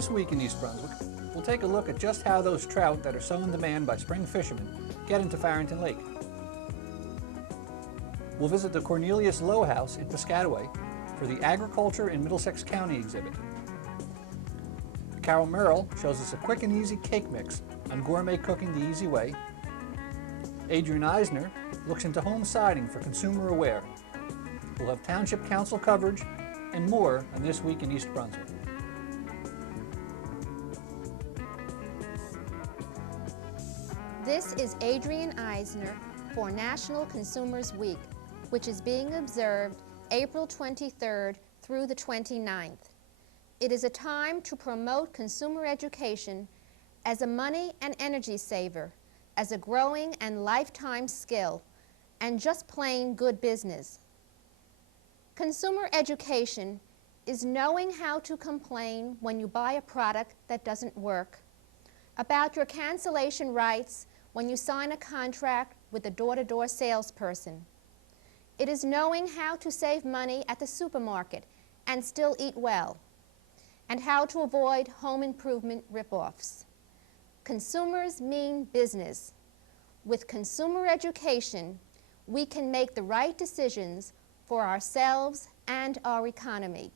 This week in East Brunswick, we'll take a look at just how those trout that are so in demand by spring fishermen get into Farrington Lake. We'll visit the Cornelius Lowe House in Piscataway for the Agriculture in Middlesex County exhibit. Carol Merrill shows us a quick and easy cake mix on gourmet cooking the easy way. Adrian Eisner looks into home siding for consumer aware. We'll have Township Council coverage and more on This Week in East Brunswick. This is Adrian Eisner for National Consumers Week, which is being observed April 23rd through the 29th. It is a time to promote consumer education as a money and energy saver, as a growing and lifetime skill, and just plain good business. Consumer education is knowing how to complain when you buy a product that doesn't work, about your cancellation rights when you sign a contract with a door-to-door salesperson. It is knowing how to save money at the supermarket and still eat well, and how to avoid home improvement rip-offs. Consumers mean business. With consumer education, we can make the right decisions for ourselves and our economy.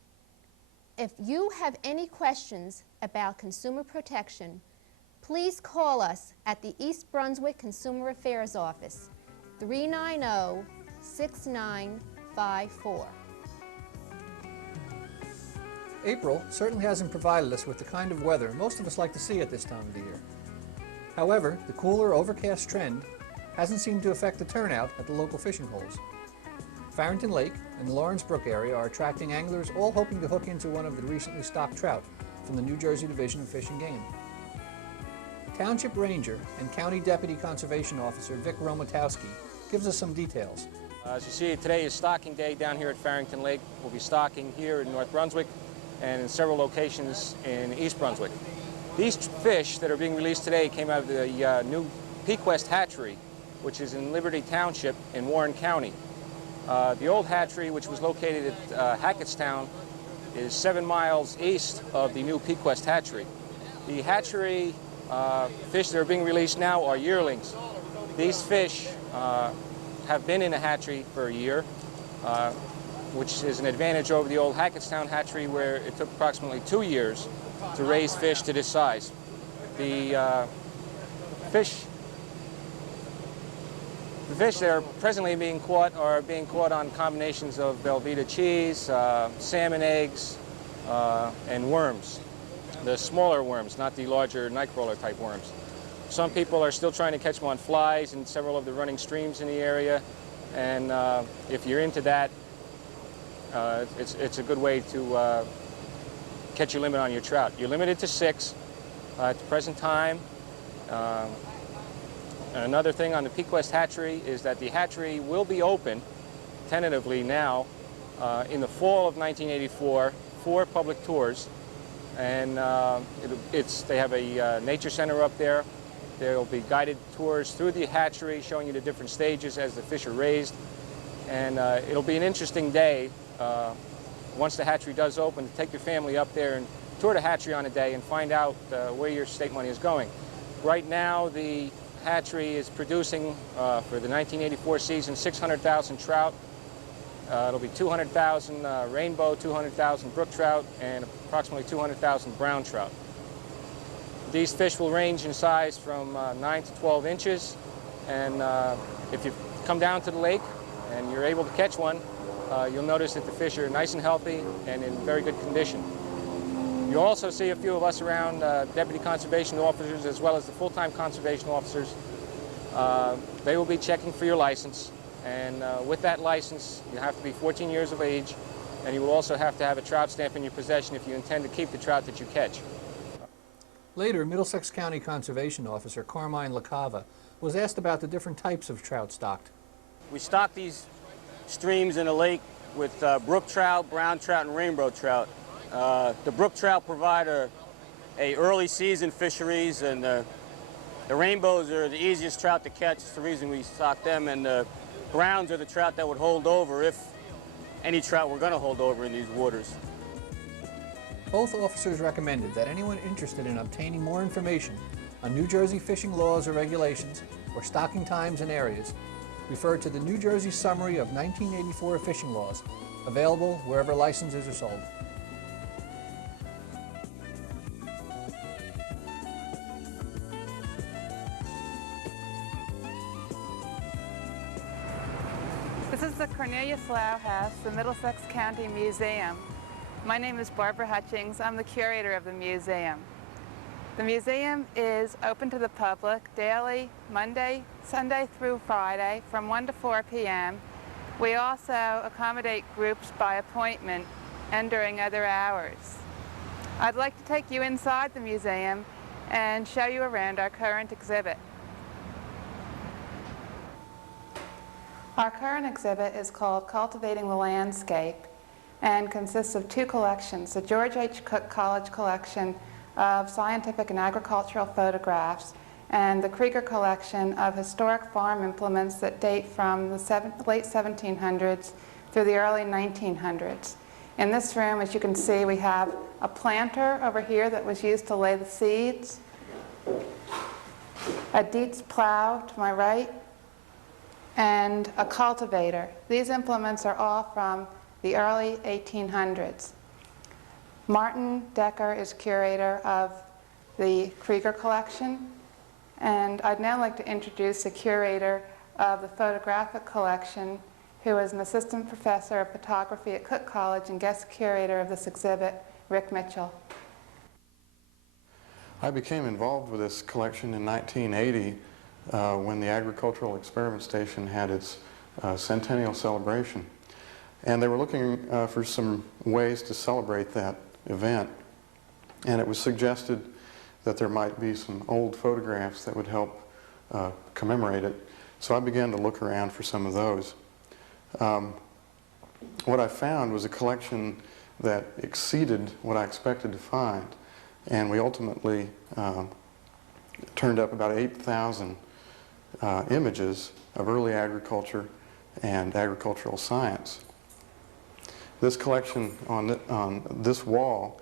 If you have any questions about consumer protection, please call us at the East Brunswick Consumer Affairs Office, 390-6954. April certainly hasn't provided us with the kind of weather most of us like to see at this time of the year. However, the cooler, overcast trend hasn't seemed to affect the turnout at the local fishing holes. Farrington Lake and the Lawrence Brook area are attracting anglers all hoping to hook into one of the recently stocked trout from the New Jersey Division of Fish and Game. Township Ranger and County Deputy Conservation Officer Vic Romatowski gives us some details. As you see, today is stocking day down here at Farrington Lake. We'll be stocking here in North Brunswick and in several locations in East Brunswick. These fish that are being released today came out of the new Pequest hatchery, which is in Liberty Township in Warren County. The old hatchery, which was located at Hackettstown, is 7 miles east of the new Pequest hatchery. The hatchery fish that are being released now are yearlings. These fish have been in a hatchery for a year, which is an advantage over the old Hackettstown hatchery where it took approximately 2 years to raise fish to this size. The fish that are presently being caught are being caught on combinations of Velveeta cheese, salmon eggs, and worms. The smaller worms, not the larger nightcrawler type worms. Some people are still trying to catch them on flies in several of the running streams in the area, and if you're into that, it's a good way to catch your limit on your trout. You're limited to 6 at the present time. Another thing on the Pequest hatchery is that the hatchery will be open tentatively now in the fall of 1984 for public tours. And they have a nature center up there. There will be guided tours through the hatchery showing you the different stages as the fish are raised. And it'll be an interesting day once the hatchery does open to take your family up there and tour the hatchery on a day and find out where your state money is going. Right now the hatchery is producing for the 1984 season 600,000 trout. It'll be 200,000 rainbow, 200,000 brook trout, and approximately 200,000 brown trout. These fish will range in size from 9 to 12 inches, and if you come down to the lake and you're able to catch one, you'll notice that the fish are nice and healthy and in very good condition. You'll also see a few of us around, deputy conservation officers as well as the full-time conservation officers. They will be checking for your license. And with that license, you have to be 14 years of age, and you will also have to have a trout stamp in your possession if you intend to keep the trout that you catch. Later, Middlesex County Conservation Officer Carmine LaCava was asked about the different types of trout stocked. We stock these streams in the lake with brook trout, brown trout, and rainbow trout. The brook trout provide a early season fisheries, and the rainbows are the easiest trout to catch. It's the reason we stock them, and the browns are the trout that would hold over if any trout were going to hold over in these waters. both officers recommended that anyone interested in obtaining more information on New Jersey fishing laws or regulations, or stocking times and areas, refer to the New Jersey Summary of 1984 Fishing Laws, available wherever licenses are sold. This is the Lowe House, the Middlesex County Museum. My name is Barbara Hutchings. I'm the curator of the museum. The museum is open to the public daily, Sunday through Friday, from 1 to 4 p.m. We also accommodate groups by appointment and during other hours. I'd like to take you inside the museum and show you around our current exhibit. Our current exhibit is called Cultivating the Landscape and consists of two collections, the George H. Cook College collection of scientific and agricultural photographs and the Krieger collection of historic farm implements that date from the late 1700s through the early 1900s. In this room, as you can see, we have a planter over here that was used to lay the seeds, a Dietz plow to my right, and a cultivator. These implements are all from the early 1800s. Martin Decker is curator of the Krieger collection, and I'd now like to introduce the curator of the photographic collection, who is an assistant professor of photography at Cook College and guest curator of this exhibit, Rick Mitchell. I became involved with this collection in 1980 when the Agricultural Experiment Station had its centennial celebration. And they were looking for some ways to celebrate that event. And it was suggested that there might be some old photographs that would help commemorate it. So I began to look around for some of those. What I found was a collection that exceeded what I expected to find. And we ultimately turned up about 8,000 images of early agriculture and agricultural science. This collection on this wall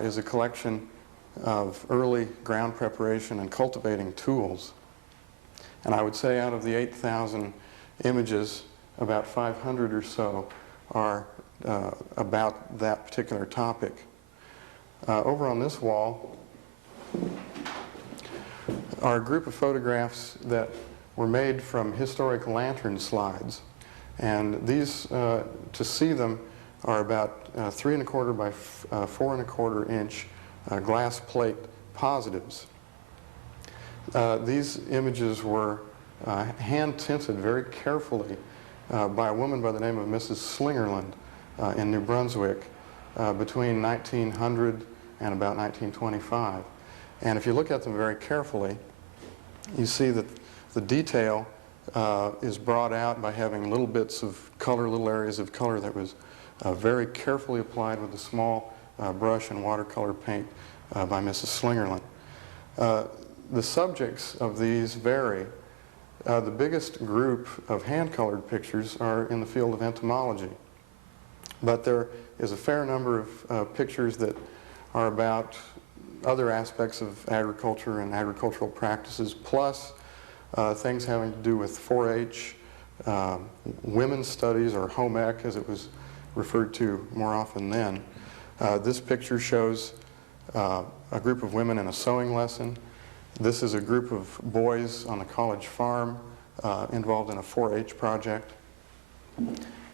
is a collection of early ground preparation and cultivating tools. And I would say out of the 8,000 images, about 500 or so are about that particular topic. Over on this wall are a group of photographs that were made from historic lantern slides. And these, to see them, are about 3¼ by 4¼ inch glass plate positives. These images were hand tinted very carefully by a woman by the name of Mrs. Slingerland in New Brunswick between 1900 and about 1925. And if you look at them very carefully, you see that the detail is brought out by having little bits of color, little areas of color that was very carefully applied with a small brush and watercolor paint by Mrs. Slingerland. The subjects of these vary. The biggest group of hand-colored pictures are in the field of entomology. But there is a fair number of pictures that are about other aspects of agriculture and agricultural practices, plus things having to do with 4-H, women's studies, or home ec as it was referred to more often then. This picture shows a group of women in a sewing lesson. This is a group of boys on a college farm involved in a 4-H project.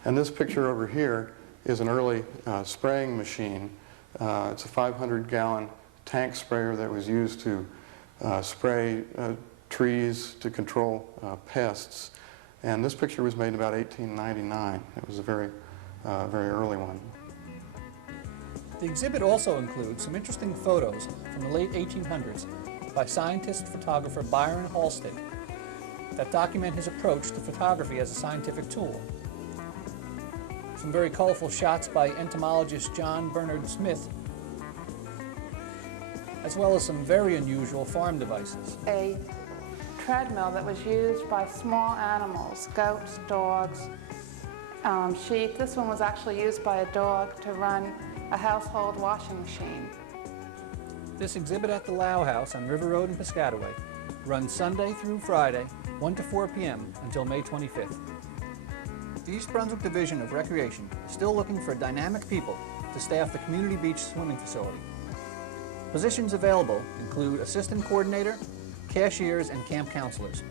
And this picture over here is an early spraying machine. It's a 500-gallon tank sprayer that was used to spray trees to control pests. And this picture was made in about 1899. It was a very early one. The exhibit also includes some interesting photos from the late 1800s by scientist-photographer Byron Halstead that document his approach to photography as a scientific tool. Some very colorful shots by entomologist John Bernard Smith, as well as some very unusual farm devices. A treadmill that was used by small animals, goats, dogs, sheep. This one was actually used by a dog to run a household washing machine. This exhibit at the Lowe House on River Road in Piscataway runs Sunday through Friday, 1 to 4 p.m. until May 25th. The East Brunswick Division of Recreation is still looking for dynamic people to staff the Community Beach Swimming Facility. Positions available include assistant coordinator, cashiers, and camp counselors.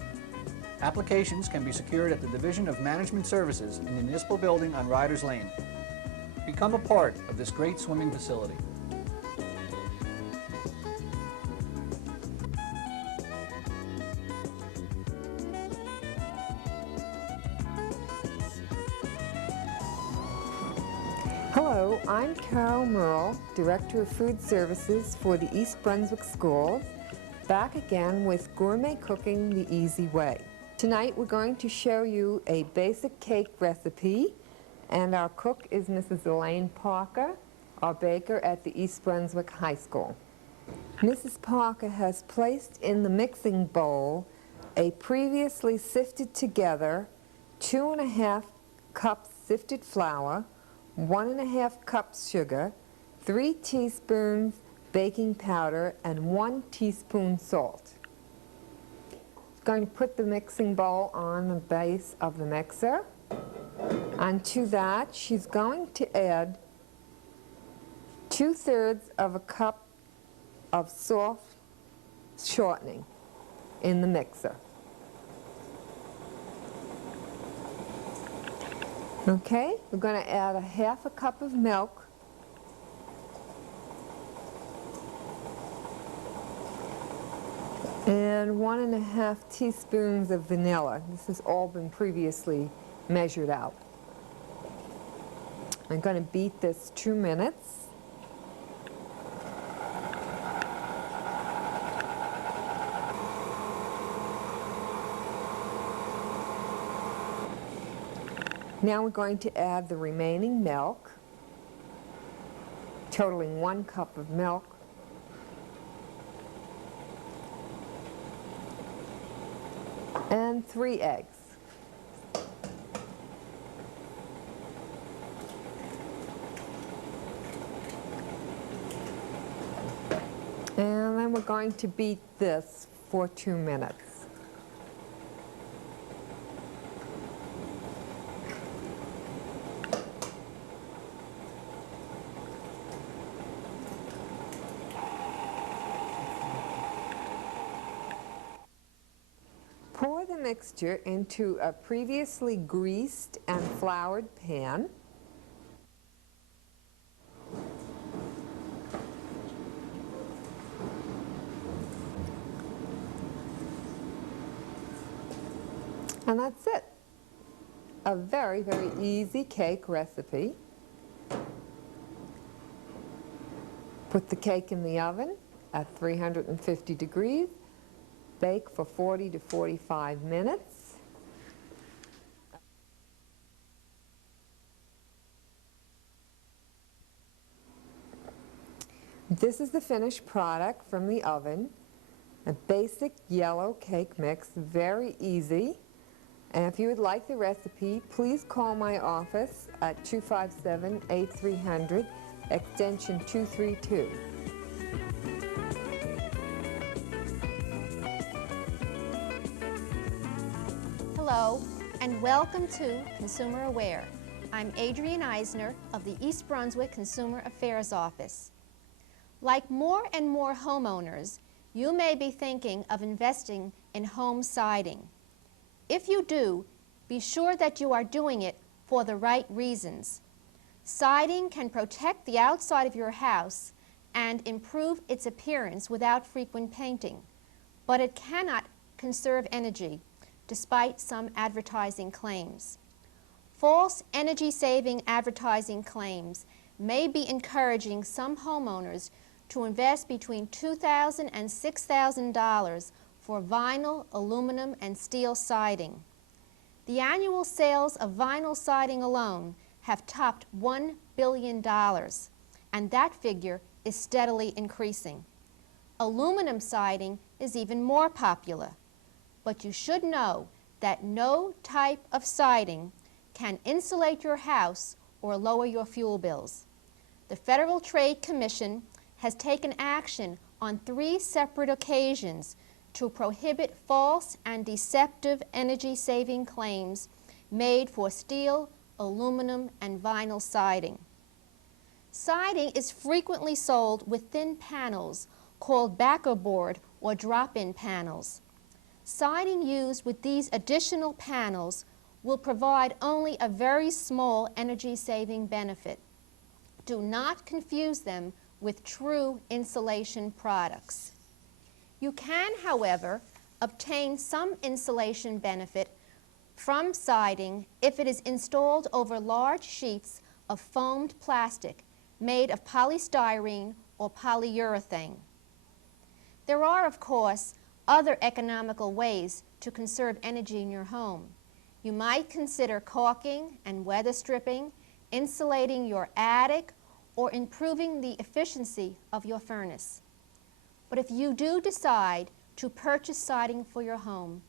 Applications can be secured at the Division of Management Services in the Municipal Building on Riders Lane. Become a part of this great swimming facility. Hello, I'm Carol Merle, Director of Food Services for the East Brunswick Schools, back again with Gourmet Cooking the Easy Way. Tonight we're going to show you a basic cake recipe, and our cook is Mrs. Elaine Parker, our baker at the East Brunswick High School. Mrs. Parker has placed in the mixing bowl a previously sifted together 2½ cups sifted flour, 1½ cups sugar, 3 teaspoons baking powder, and 1 teaspoon salt. Going to put the mixing bowl on the base of the mixer. Onto that, she's going to add 2/3 of a cup of soft shortening in the mixer. Okay, we're going to add 1/2 cup of milk, and 1½ teaspoons of vanilla. This has all been previously measured out. I'm going to beat this 2 minutes. Now we're going to add the remaining milk, totaling 1 cup of milk. And 3 eggs. And then we're going to beat this for 2 minutes. Pour the mixture into a previously greased and floured pan. And that's it. A very, very easy cake recipe. Put the cake in the oven at 350 degrees. Bake for 40 to 45 minutes. This is the finished product from the oven. A basic yellow cake mix, very easy. And if you would like the recipe, please call my office at 257-8300, extension 232. Hello, and welcome to Consumer Aware. I'm Adrienne Eisner of the East Brunswick Consumer Affairs Office. Like more and more homeowners, you may be thinking of investing in home siding. If you do, be sure that you are doing it for the right reasons. Siding can protect the outside of your house and improve its appearance without frequent painting, but it cannot conserve energy, despite some advertising claims. False energy-saving advertising claims may be encouraging some homeowners to invest between $2,000 and $6,000 for vinyl, aluminum, and steel siding. The annual sales of vinyl siding alone have topped $1 billion, and that figure is steadily increasing. Aluminum siding is even more popular. But you should know that no type of siding can insulate your house or lower your fuel bills. the Federal Trade Commission has taken action on 3 separate occasions to prohibit false and deceptive energy-saving claims made for steel, aluminum, and vinyl siding. Siding is frequently sold with thin panels called backer board or drop-in panels. Siding used with these additional panels will provide only a very small energy-saving benefit. Do not confuse them with true insulation products. You can, however, obtain some insulation benefit from siding if it is installed over large sheets of foamed plastic made of polystyrene or polyurethane. There are, of course, other economical ways to conserve energy in your home. You might consider caulking and weather stripping, insulating your attic, or improving the efficiency of your furnace. But if you do decide to purchase siding for your home,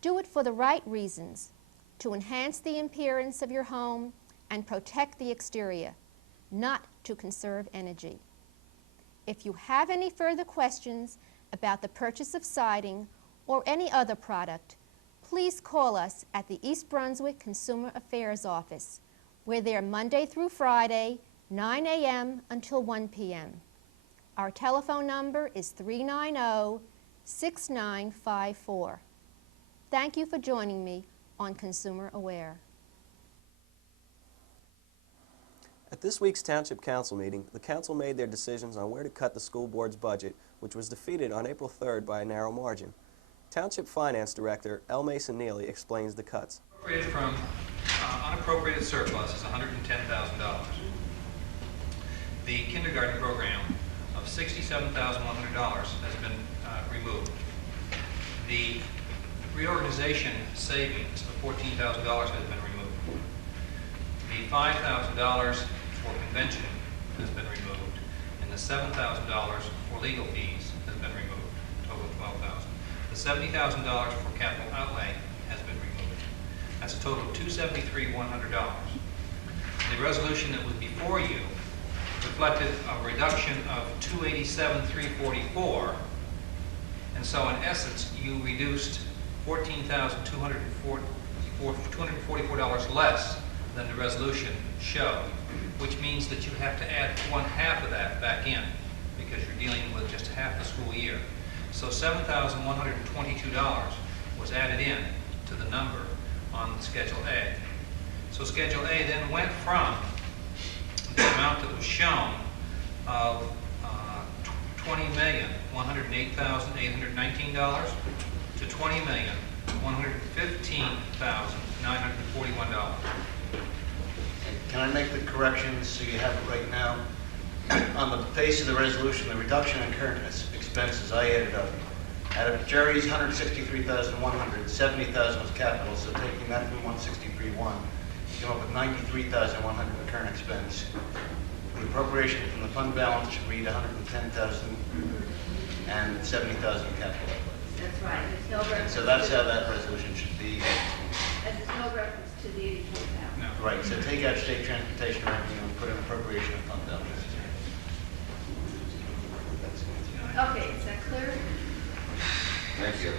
do it for the right reasons, to enhance the appearance of your home and protect the exterior, not to conserve energy. If you have any further questions about the purchase of siding or any other product, please call us at the East Brunswick Consumer Affairs Office. We're there Monday through Friday, 9 a.m. until 1 p.m. Our telephone number is 390-6954. Thank you for joining me on Consumer Aware. At this week's Township Council meeting, the Council made their decisions on where to cut the school board's budget, which was defeated on April 3rd by a narrow margin. Township Finance Director L. Mason Neely explains the cuts. Appropriated from unappropriated surplus is $110,000. The kindergarten program of $67,100 has been removed. The reorganization savings of $14,000 has been removed. The $5,000 for convention has been removed, and the $7,000 for legal fees has been removed, total of $12,000. The $70,000 for capital outlay has been removed. That's a total of $273,100. The resolution that was before you reflected a reduction of $287,344, and so in essence you reduced $14,244 less than the resolution showed, which means that you have to add 1/2 of that back in because you're dealing with just half the school year. So $7,122 was added in to the number on Schedule A. So Schedule A then went from the amount that was shown of $20,108,819 to $20,115,941. Can I make the corrections so you have it right now? On the face of the resolution, the reduction in current expenses, I added up. Out of Jerry's $163,100, $70,000 was capital, so taking that from $163,100, you come up with $93,100 in current expense. The appropriation from the fund balance should read $110,000 and $70,000 in capital. That's right. There's no reference. So that's how that resolution should be. And there's no reference to the 84,000. No. Right. So take out state transportation revenue and put an appropriation of fund balance. Okay, is that clear? Thank you.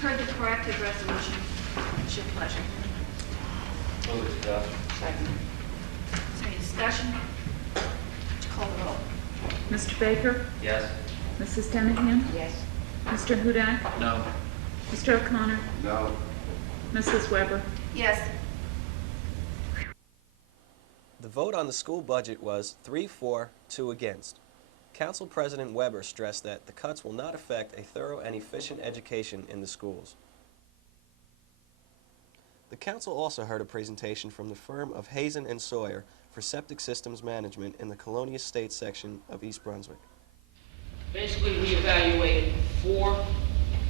Heard the corrected resolution. It's your pleasure. Move it, Second. Is there any discussion? Would you call the roll? Mr. Baker? Yes. Mrs. Denahan? Yes. Mr. Hudak? No. Mr. O'Connor? No. Mrs. Weber? Yes. The vote on the school budget was 3-4, 2 against. Council President Weber stressed that the cuts will not affect a thorough and efficient education in the schools. The council also heard a presentation from the firm of Hazen and Sawyer for septic systems management in the Colonia State section of East Brunswick. Basically, we evaluated 4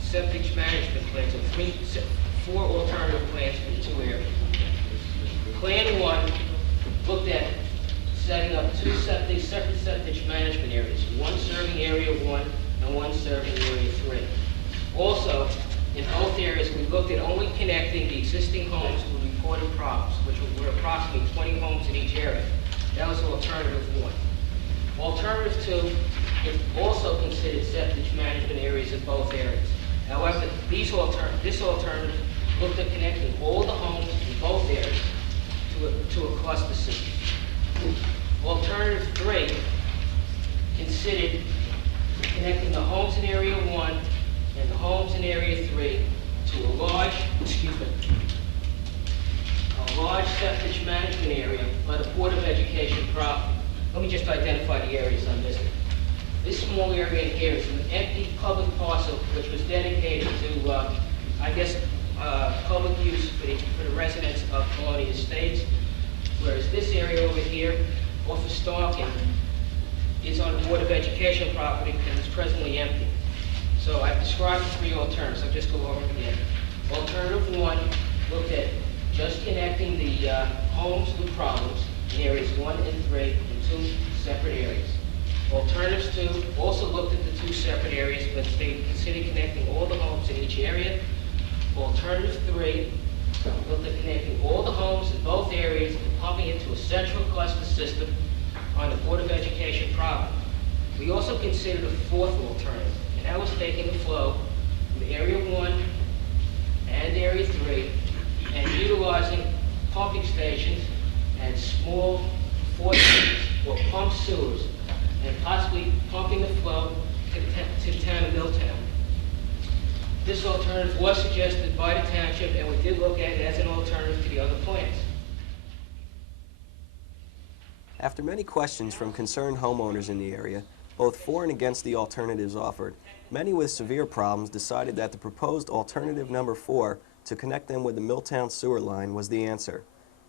septic management plans, or 4 alternative plans for 2 areas. Plan 1 looked at setting up 2 separate septic management areas, one serving area 1 and one serving area 3. Also, in both areas, we looked at only connecting the existing homes with reported problems, which were approximately 20 homes in each area. That was alternative 1. Alternative 2 is also considered septic management areas in both areas. However, this alternative looked at connecting all the homes in both areas to a cluster system. Alternative 3 considered connecting the homes in Area 1 and the homes in Area 3 to a large septic management area by the Board of Education property. Let me just identify the areas I'm missing. This small area in here is an empty public parcel which was dedicated to, public use for the residents of Colonial Estates, whereas this area over here, off of Stocking, is on the Board of Education property and is presently empty. So I've described the 3 alternatives. I'll just go over them again. Alternative 1 looked at just connecting the homes with problems in areas 1 and 3 in 2 separate areas. Alternatives 2 also looked at the 2 separate areas, but they considered connecting all the homes in each area. Alternative 3 looked at connecting all the homes in both areas and pumping it to a central cluster system on the Board of Education property. We also considered a 4th alternative, and that was taking the flow from Area 1 and Area 3 and utilizing pumping stations and small forceps or pump sewers and possibly pumping the flow to the town of Milltown. This alternative was suggested by the township, and we did look at it as an alternative to the other plans. After many questions from concerned homeowners in the area, both for and against the alternatives offered, many with severe problems decided that the proposed alternative number 4 to connect them with the Milltown sewer line was the answer.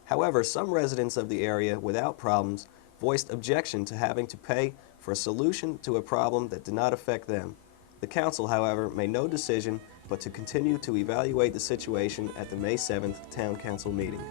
However, some residents of the area without problems voiced objection to having to pay for a solution to a problem that did not affect them. The council, however, made no decision but to continue to evaluate the situation at the May 7th Town Council meeting.